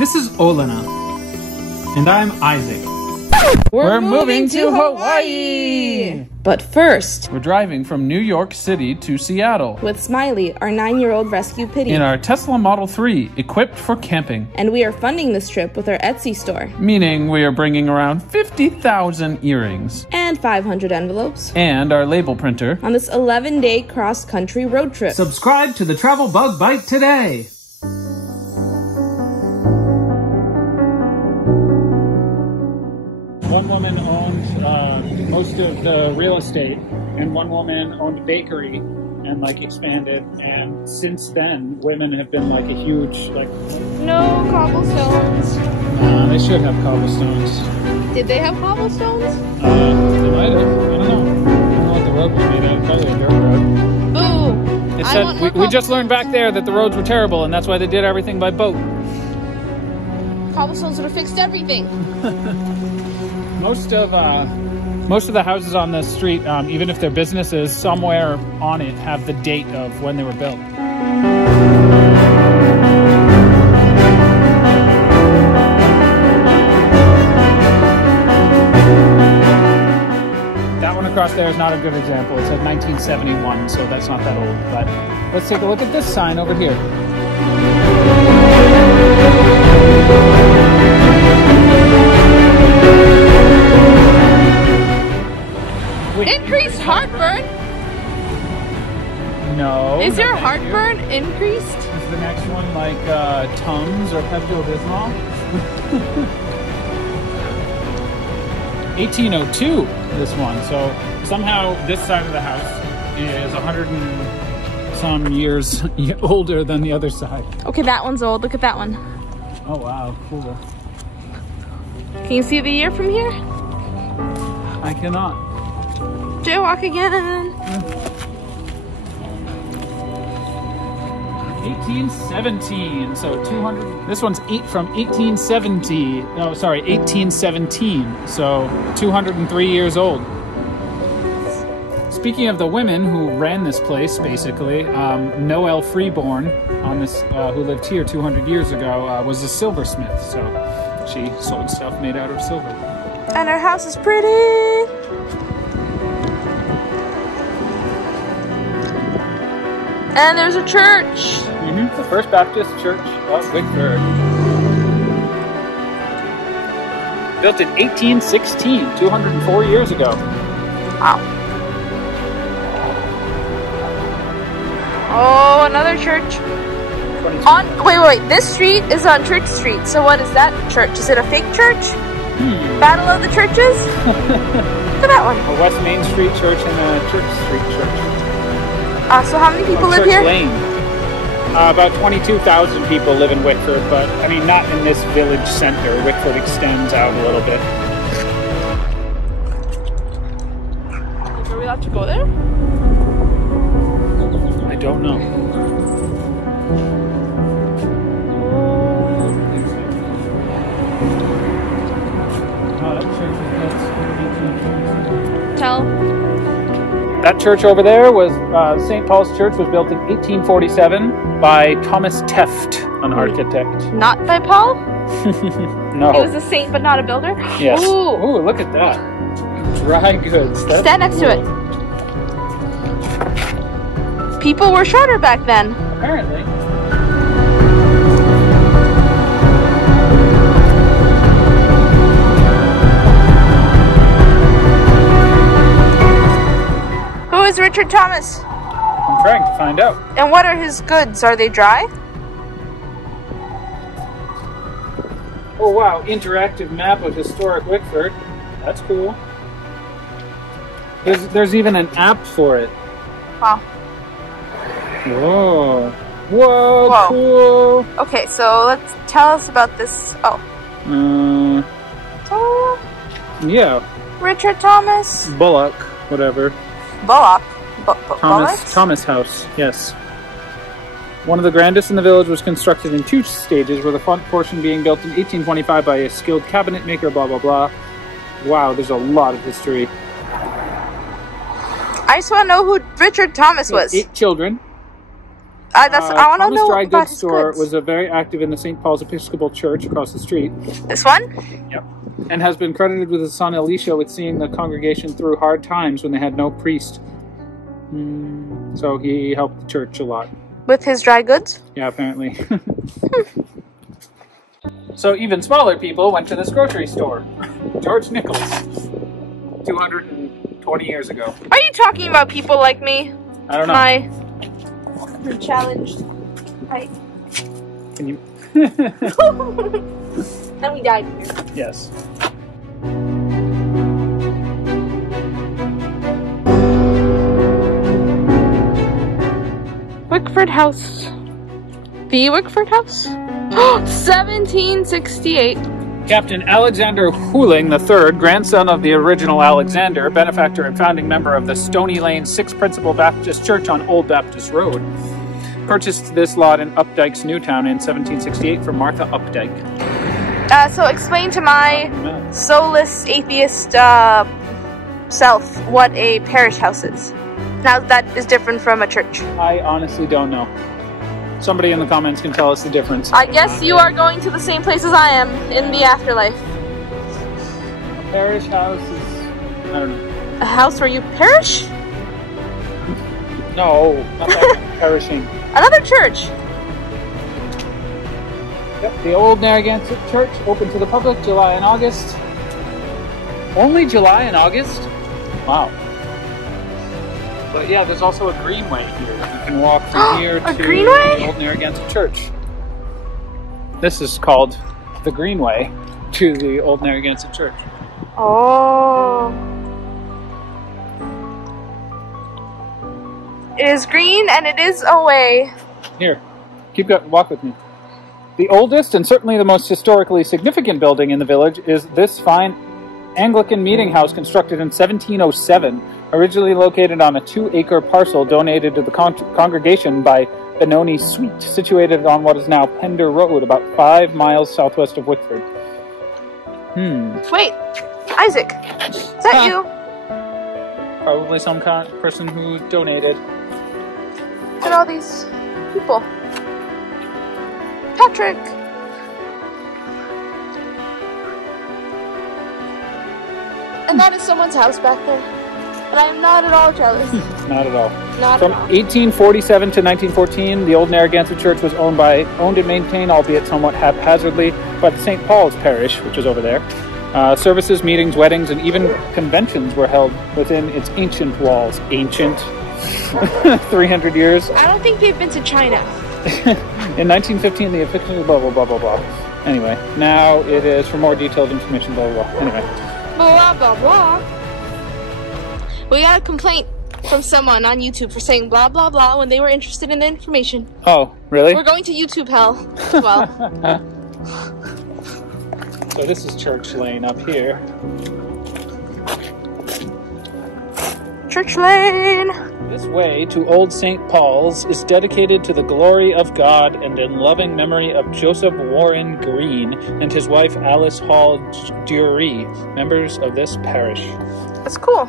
This is Olena. And I'm Isaac. We're moving to Hawaii! But first, we're driving from New York City to Seattle with Smiley, our 9-year-old rescue pitty, in our Tesla Model 3, equipped for camping. And we are funding this trip with our Etsy store. Meaning we are bringing around 50,000 earrings. And 500 envelopes. And our label printer. On this 11-day cross-country road trip. Subscribe to the Travel Bug Bite today! One woman owned most of the real estate, and one woman owned a bakery and expanded. And since then, women have been a huge No cobblestones. They should have cobblestones. Did they have cobblestones? They might have. I don't know what the road was made of. Probably a dirt road. Boo! It said we just learned back there that the roads were terrible, and that's why they did everything by boat. Cobblestones would have fixed everything. Most of the houses on this street, even if they're businesses, somewhere on it have the date of when they were built. That one across there is not a good example. It says 1971, so that's not that old. But let's take a look at this sign over here. Increased heartburn? No. Is your heartburn increased? Is the next one Tums or Pepto-Bismol? 1802, this one. So somehow this side of the house is 100 and some years older than the other side. Okay, that one's old. Look at that one. Oh wow, cool. Can you see the year from here? I cannot. Jaywalk again. 1817. So 200. This one's from 1870. No, sorry, 1817. So 203 years old. Speaking of the women who ran this place, basically, Noel Freeborn, on this, who lived here 200 years ago, was a silversmith. So she sold stuff made out of silver. And our house is pretty. And there's a church. The First Baptist Church of Wickford. Built in 1816, 204 years ago. Wow. Oh, another church. Wait. This street is on Church Street. So what is that church? Is it a fake church? Battle of the churches? Look at that one. A West Main Street church and a Church Street church. So how many people live here? Lane. About 22,000 people live in Wickford, but I mean not in this village center. Wickford extends out a little bit. Are we allowed to go there? I don't know. Tell. That church over there was St. Paul's Church, was built in 1847 by Thomas Teft, an architect. Not by Paul? No. He was a saint but not a builder? Yes. Ooh, Ooh, look at that. Dry goods. That's stand next to it. People were shorter back then. Apparently. Who is Richard Thomas? I'm trying to find out. And what are his goods? Are they dry? Oh wow, interactive map of historic Wickford. That's cool. There's even an app for it. Wow. Whoa. Whoa, cool. Okay, so let's tell us about this. Yeah. Richard Thomas? Bullock, whatever. Bullock? Thomas House, yes. One of the grandest in the village was constructed in 2 stages, with the front portion being built in 1825 by a skilled cabinet maker, blah, blah, blah. Wow, there's a lot of history. I just want to know who Richard Thomas was. 8 children. I want to know Dry about Goods his store goods. was very active in the St. Paul's Episcopal Church across the street. This one? Yep. And has been credited with his son Elisha with seeing the congregation through hard times when they had no priest. So he helped the church a lot. With his dry goods? Yeah, apparently. So even smaller people went to this grocery store. George Nichols. 220 years ago. Are you talking about people like me? I don't know. My challenged height. Can you... And we died here. Yes. Wickford House. The Wickford House? 1768. Captain Alexander Hooling III, grandson of the original Alexander, benefactor and founding member of the Stony Lane 6th Principal Baptist Church on Old Baptist Road, purchased this lot in Updike's Newtown in 1768 from Martha Updike. So explain to my soulless atheist self what a parish house is. Now that is different from a church. I honestly don't know. Somebody in the comments can tell us the difference. I guess you are going to the same place as I am in the afterlife. A parish house is... I don't know. A house where you perish? No, not like perishing. Another church. Yep, the old Narragansett Church, open to the public July and August. Only July and August? Wow. But yeah, there's also a greenway here. You can walk from here to greenway? the old Narragansett Church. This is called the Greenway to the old Narragansett Church. Oh. It is green and it is away. Here, walk with me. The oldest and certainly the most historically significant building in the village is this fine Anglican meeting house constructed in 1707, originally located on a 2-acre parcel donated to the congregation by Benoni Sweet, situated on what is now Pender Road, about 5 miles southwest of Wickford. Wait, Isaac, is that you? Probably some person who donated. Look at all these people. Patrick. And that is someone's house back there. But I am not at all jealous. Not at all. Not From at all. 1847 to 1914, the old Narragansett Church was owned and maintained, albeit somewhat haphazardly, by the St. Paul's Parish, which is over there. Services, meetings, weddings, and even conventions were held within its ancient walls. Ancient. 300 years. I don't think they've been to China. In 1915, the official blah, blah, blah, blah, blah. Anyway, now it is for more detailed information, blah, blah, blah. Anyway. Blah, blah, blah. We got a complaint from someone on YouTube for saying blah, blah, blah when they were interested in the information. Oh, really? We're going to YouTube hell as well. So this is Church Lane up here. Church Lane! This way to Old St. Paul's is dedicated to the glory of God and in loving memory of Joseph Warren Green and his wife Alice Hall Dury, members of this parish. That's cool.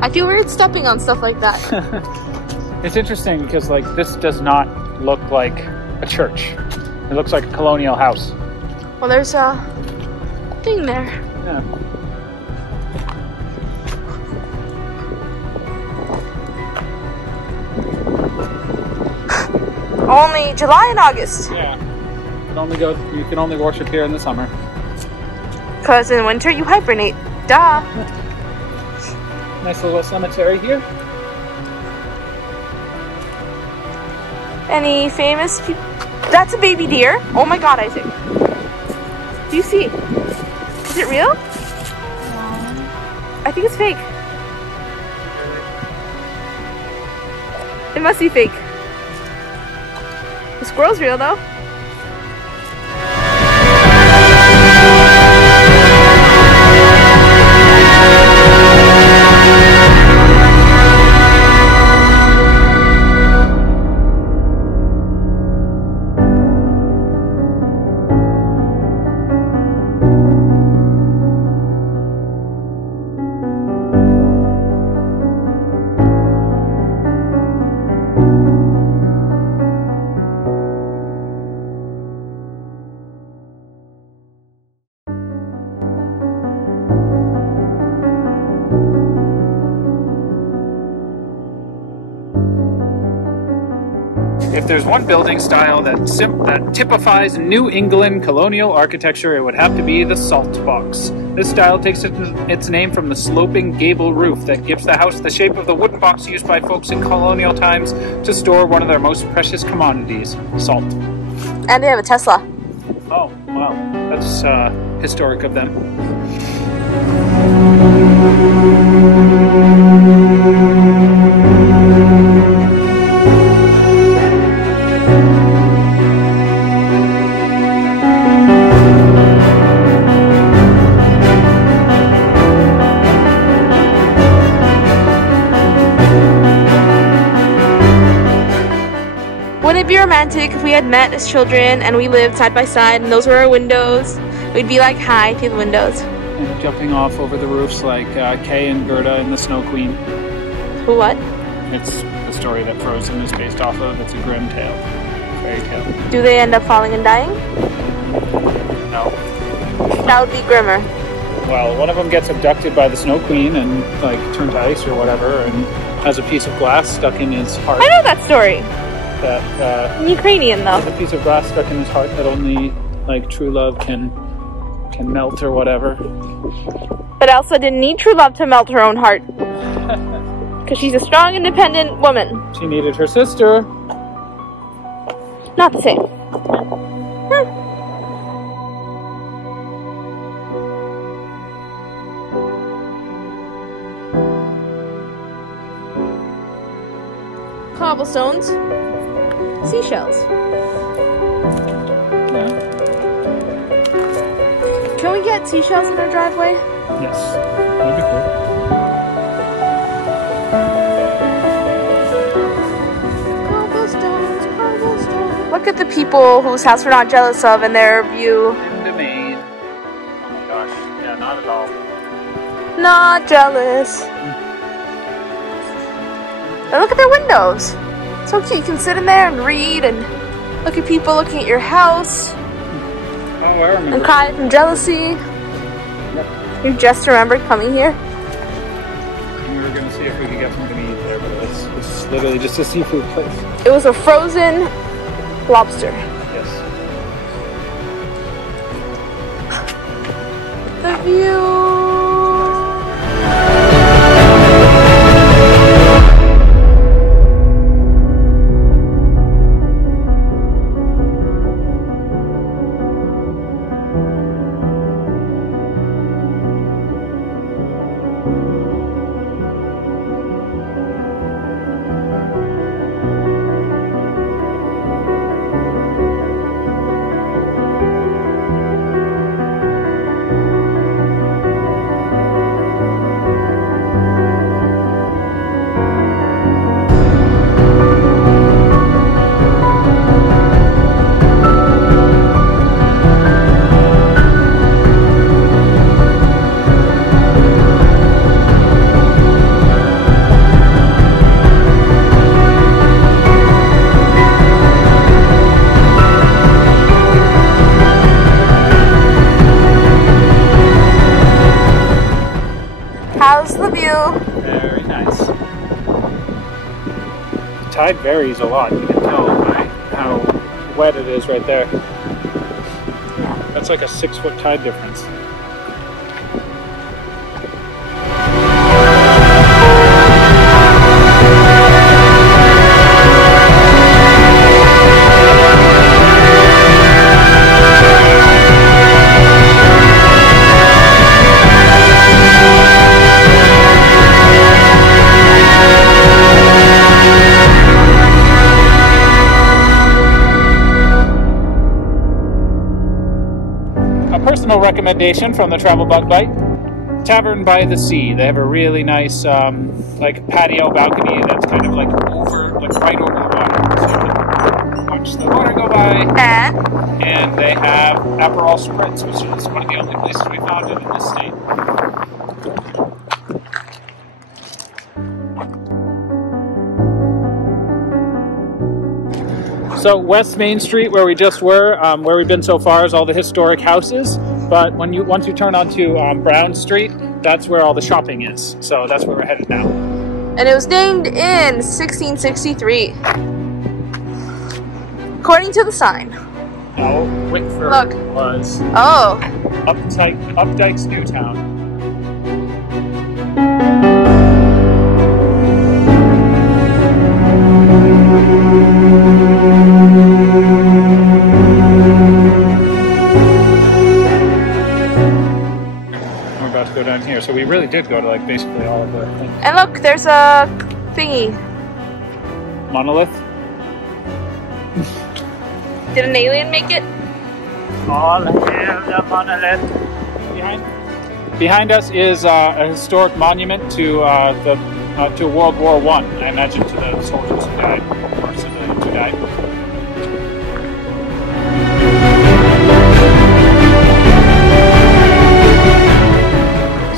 I feel weird stepping on stuff like that. It's interesting because like this does not look like a church. It looks like a colonial house. Well, there's a thing there. Yeah. Only July and August. Yeah. You can only worship here in the summer. Because in winter you hibernate. Duh. Nice little cemetery here. Any famous people? That's a baby deer. Oh my god, Isaac. Do you see? Is it real? I think it's fake. It must be fake. The squirrel's real though. If there's one building style that typifies New England colonial architecture, it would have to be the Salt Box. This style takes its name from the sloping gable roof that gives the house the shape of the wooden box used by folks in colonial times to store one of their most precious commodities, salt. And they have a Tesla. Oh, wow. That's historic of them. Wouldn't it be romantic if we had met as children and we lived side by side and those were our windows? We'd be like hi through the windows. And jumping off over the roofs like Kay and Gerda and the Snow Queen. What? It's the story that Frozen is based off of. It's a grim tale. Fairy tale. Do they end up falling and dying? No. That would be grimmer. Well, one of them gets abducted by the Snow Queen and like turned to ice or whatever and has a piece of glass stuck in his heart. I know that story. That Ukrainian though. There's a piece of glass stuck in his heart that only like true love can melt or whatever. But Elsa didn't need true love to melt her own heart. Because she's a strong, independent woman. She needed her sister. Not the same. Cobblestones. Seashells. Yeah. Can we get seashells in our driveway? Yes. That'd be cool. Cobblestones. Look at the people whose house we're not jealous of and their view. In domain. Oh my gosh. Yeah, not at all. Not jealous. And look at their windows. So cute. You can sit in there and read and look at people looking at your house. Oh, I remember. And cry from jealousy. Yep. You just remembered coming here? And we were going to see if we could get something to eat there, but it's literally just a seafood place. It was a frozen lobster. Yes. The view. How's the view? Very nice. The tide varies a lot. You can tell by how wet it is right there. Yeah. That's like a 6-foot tide difference. Personal recommendation from the Travel Bug Bite: Tavern by the Sea. They have a really nice like patio balcony that's kind of like right over the water, so you can watch the water go by. And they have Aperol Spritz, which is one of the only places we found it in this state. So West Main Street, where we just were, where we've been so far, is all the historic houses. But once you turn onto Brown Street, that's where all the shopping is. So that's where we're headed now. And it was named in 1663. According to the sign. No, Wickford Look. was Oh. Updike's new town. We're about to go down here, so we really did go to like basically all of the things. And look, there's a thingy. Monolith. Did an alien make it? All hail the monolith. Behind us is a historic monument to to World War I. I imagine to the soldiers who died, or civilians who died.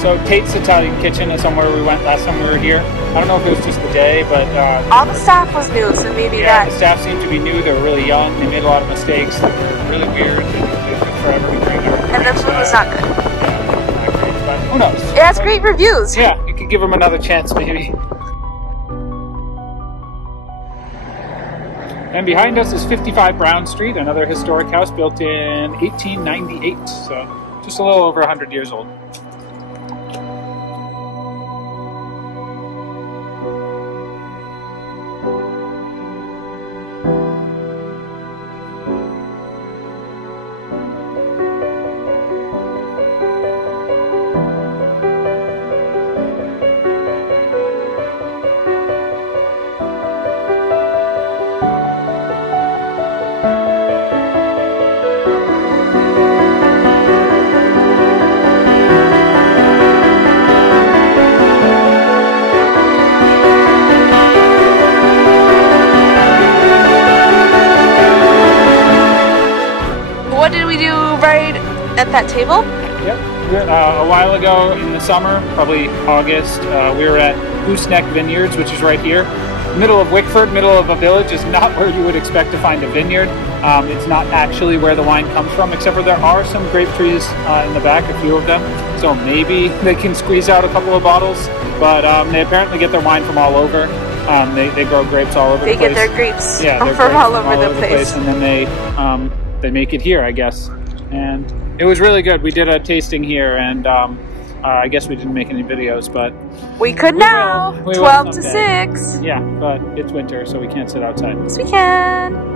So Tate's Italian Kitchen is somewhere we went last time we were here. I don't know if it was just the day, but all the staff was new, so maybe yeah, that. the staff seemed to be new. They were really young. They made a lot of mistakes. They were really weird. They took forever to bring their And the food was not good. Yeah, not great, but who knows? It has great reviews. Yeah, you could give them another chance, maybe. And behind us is 55 Brown Street, another historic house built in 1898. So just a little over 100 years old. What did we do right at that table? Yep. A while ago in the summer, probably August, we were at Gooseneck Vineyards, which is right here. Middle of Wickford, middle of a village, is not where you would expect to find a vineyard. It's not actually where the wine comes from, except for there are some grape trees in the back, a few of them. So maybe they can squeeze out a couple of bottles, but they apparently get their wine from all over. They grow grapes all over the place. They get their grapes from all over the place. And then they make it here, I guess. And it was really good. We did a tasting here, and I guess we didn't make any videos, but we could now. We 12 will to someday. 6. Yeah, but it's winter, so we can't sit outside. Yes, we can.